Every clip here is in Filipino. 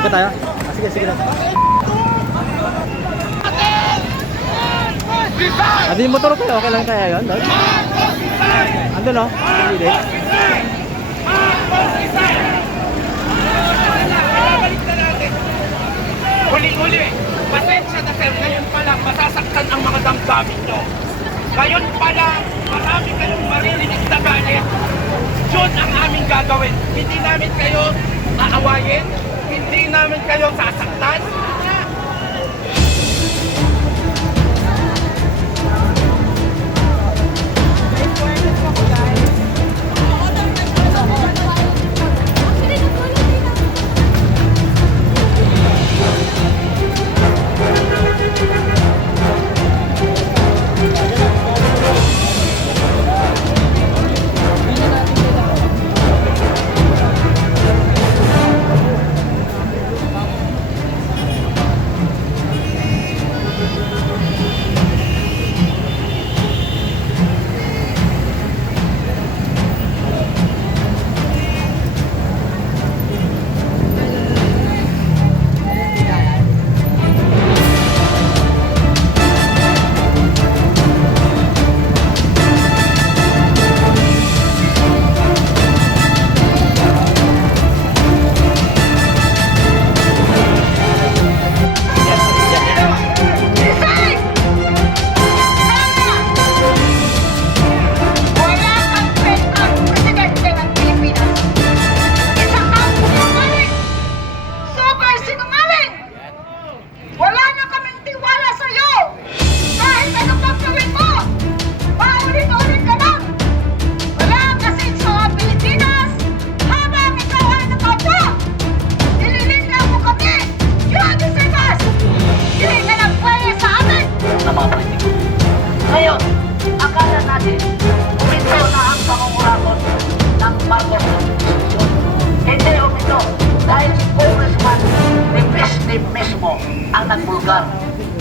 Ikot tayo? Sige, sige lang. Adi yung motor ko, okay lang kaya yun? Ando no? Hindi. Huli-huli, pasensya na sir, ngayon pa lang masasaktan ang mga damdamin nyo. Ngayon pa lang, marami kayong maririnig na galit. Yun ang aming gagawin. Hindi namin kayo aawayin, hindi namin kayo sasaktan.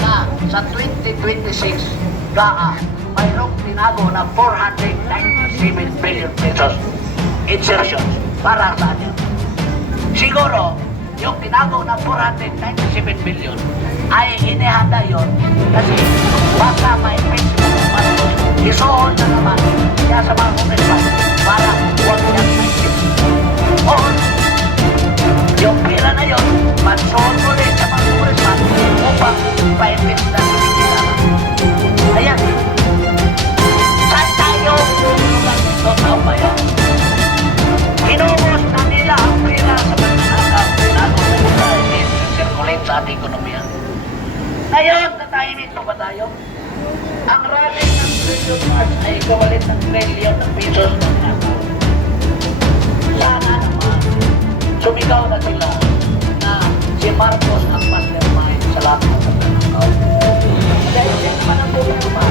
Na sa 2026 mayroong tinago na 497 billion pesos insertions para sa atin. Siguro yung tinago na 497 billion ay inihanda yon kasi baka ma-effect mo isuon na naman kaya sa mga congressman para huwag niyang naisip. O yung pira na yon mansuon mo rin sa mga congressman upang pa-effect na sa Pilipinas. Ayan. Saan tayo tulungan ito sa bayan? Inubos na nila ang pira sa pagkakataon. Tinago na nila circulate sa ating ekonomiya. Ngayon, natahimik pa tayo? Ang rally ng trillion march ay kawalit ng trillion ng pesos ng tinatawag. Sana naman, sumigaw na sila na si Marcos ang mastermind sa lahat ng pagkakataon. Dahil siya naman ang problema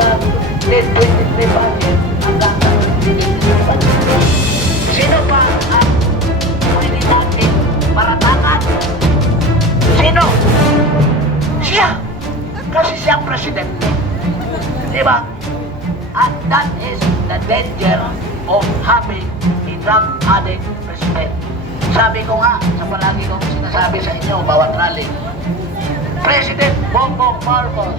sa 2023 budget hanggang sa 2023 budget. Sino pa ang pwede natin paratangan? Sino? Siya! Kasi siya ang presidente. Diba? And that is the danger of having a drug addict president. Sabi ko nga, sa palagi kong sinasabi sa inyo, bawat rally, President Bongbong Marcos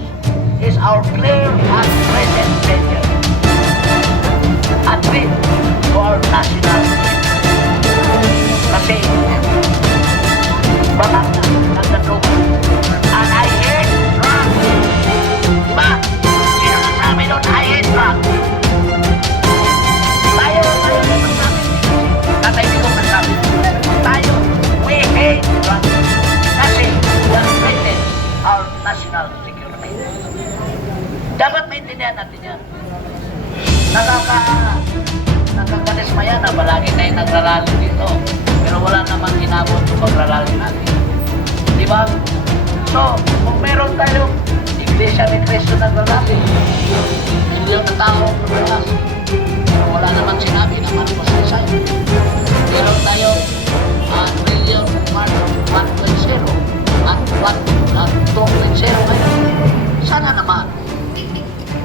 is our clear and present danger. A threat to our national security. Kasi, bakit na nagdadrugan? And I hate drugs. Diba? Sino nagsabi doon, I hate drugs? Tayo nagsabi. Tatay ko nagsabi. Tayo, we hate drugs. Kasi, that threatens our national security. Dapat maintindihan natin yan. Nakakadismaya na palagi tayo nagrarally dito. Pero wala namang inabot sa pagrarally natin. Diba? So, kung meron tayong iglesia ni Cristo nagrarally, yung tao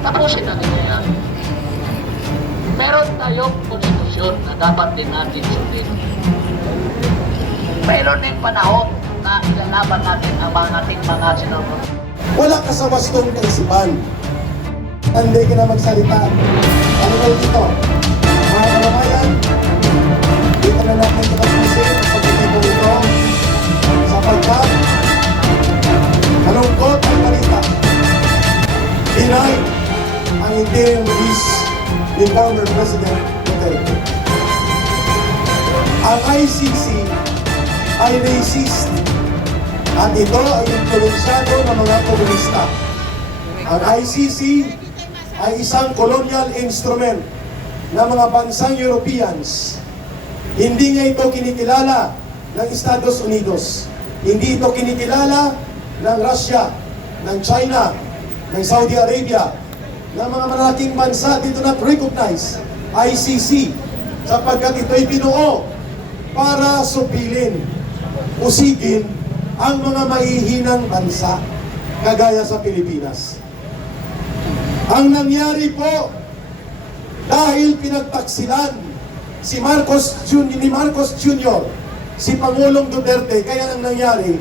Tapusin natin yan. Meron tayong konstitusyon na dapat din natin sundin. Meron din panahon na ilalaban natin ang mga ating mga sinunod. Wala ka sa wastong kaisipan. Hindi ka na magsalita. Ano kayo dito? Mga kababayan, dito na natin katapusin ang pagkakita ito sapagkat malungkot ang balita. Deny ang interim release ni former President Duterte. Ang ICC ay racist at ito ay influensyado ng mga komunista. Ang ICC ay isang colonial instrument ng mga bansang Europeans. Hindi nga ito kinikilala ng Estados Unidos. Hindi ito kinikilala ng Russia, ng China, ng Saudi Arabia, ng mga malaking bansa dito not recognize ICC sapagkat ito'y binuo para supilin, usigin ang mga mahihinang bansa kagaya sa Pilipinas. Ang nangyari po dahil pinagtaksilan ni Marcos Jr., si Pangulong Duterte, kaya ang nangyari,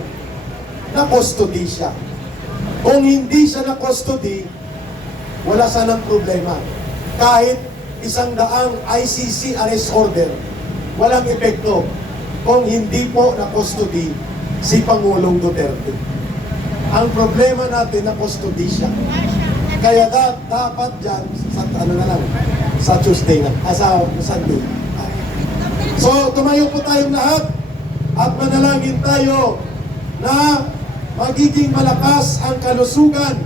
na-custody siya. Kung hindi siya na-custody, wala sanang problema. Kahit 100 ICC arrest order, walang epekto kung hindi po na-custody si Pangulong Duterte. Ang problema natin, na-custody siya. Kaya dapat dyan, sa Tuesday na, sa Sunday. So, tumayo po tayong lahat at manalangin tayo na magiging malakas ang kalusugan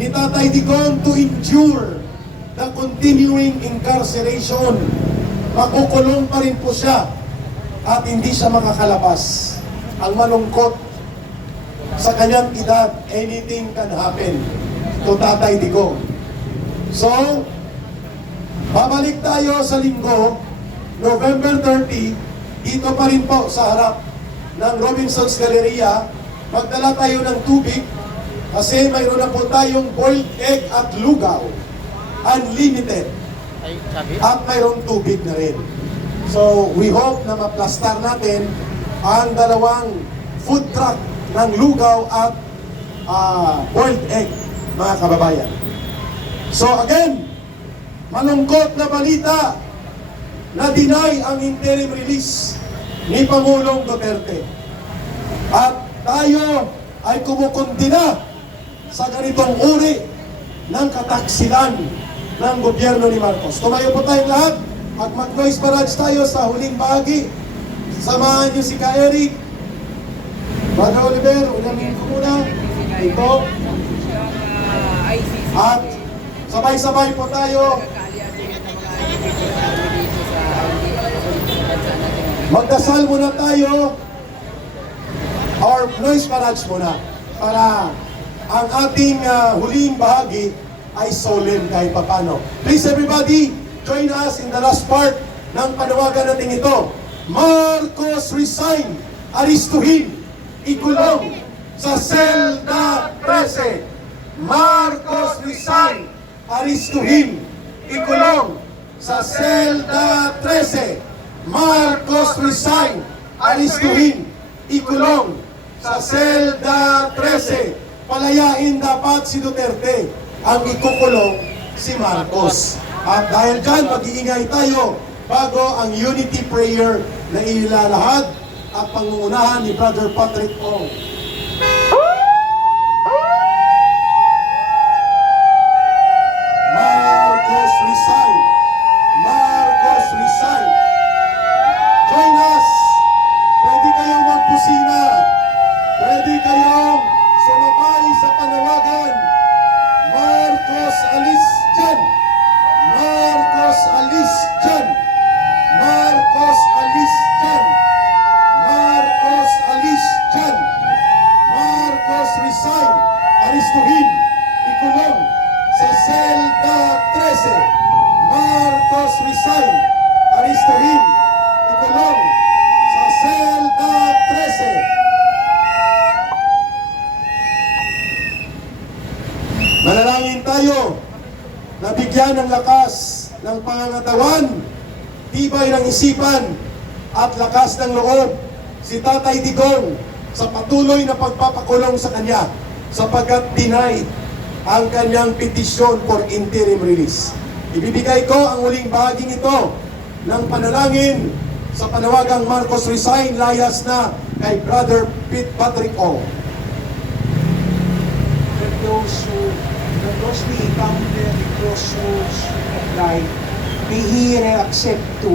ni Tatay Digong to endure the continuing incarceration. Makukulong pa rin po siya at hindi siya makakalabas. Ang malungkot sa kanyang edad, anything can happen to Tatay Digong. So, babalik tayo sa linggo, November 30, dito pa rin po sa harap ng Robinson's Galleria. Magdala tayo ng tubig kasi mayroon na po tayong boiled egg at lugaw. Unlimited. At mayroong tubig na rin. So, we hope na maplastar natin ang dalawang food truck ng lugaw at boiled egg, mga kababayan. So again, malungkot na balita na deny ang interim release ni Pangulong Duterte. At tayo ay kumukundina sa ganitong uri ng kataksilan ng gobyerno ni Marcos. Tumayo po tayong lahat at mag-noise barrage tayo sa huling bahagi. Samahan niyo si Ka Eric, Brother Oliver, unahin ko muna. Ito. At sabay-sabay po tayo. Magdasal muna tayo or noise barrage muna para ang ating huling bahagi ay solemn kahit papano. Please everybody, join us in the last part ng panawagan natin ito. Marcos resign, aristuhin, ikulong sa selda 13. Marcos resign, aristuhin, ikulong sa selda 13. Marcos resign, aristuhin, ikulong sa selda 13. Palayain dapat si Duterte, ang ikukulong si Marcos. At dahil dyan, mag-iingay tayo bago ang unity prayer na ilalahad at pangungunahan ni Brother Patrick Ong. Marcos resign! Marcos resign! Join us! Pwede kayong magpusina. Pwede kayong sumabay sa panawagan. Marcos alis dyan! Marcos alis dyan! Marcos alis dyan! Marcos alis dyan! Marcos resign! Aristuhin! Ikulong sa selda 13! Marcos resign! Aristuhin! Ikulong sa selda 13! Manalangin tayo. nabigyan ng lakas ng pangangatawan, tibay ng isipan, at lakas ng loob si Tatay Digong sa patuloy na pagpapakulong sa kanya sapagkat denied ang kanyang petisyon for interim release. Ibibigay ko ang uling bahaging ito ng panalangin sa panawagang Marcos resign, layas na kay Brother Pete Patrick O. For those we encounter the crossroads of life, may hear and accept to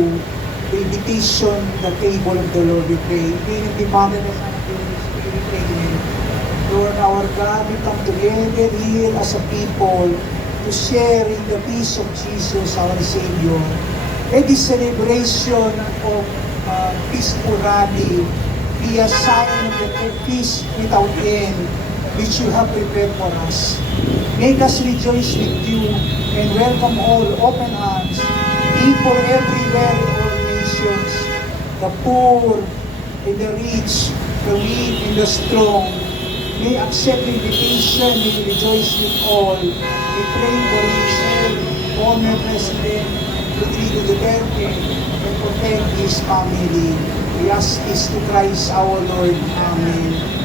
the invitation, the table of the Lord, we pray. In the Father, the Son, and the Holy Spirit, we pray. Amen. Lord our God, we come together here as a people to share in the peace of Jesus, our Savior. Let this celebration of peaceful rally be a sign of the peace without end, which you have prepared for us. Make us rejoice with you and welcome all open arms, people everywhere in all nations, the poor and the rich, the weak and the strong. May accept the invitation, may rejoice with all. We pray for his former President Rodrigo Duterte and protect his family. We ask this to Christ our Lord. Amen.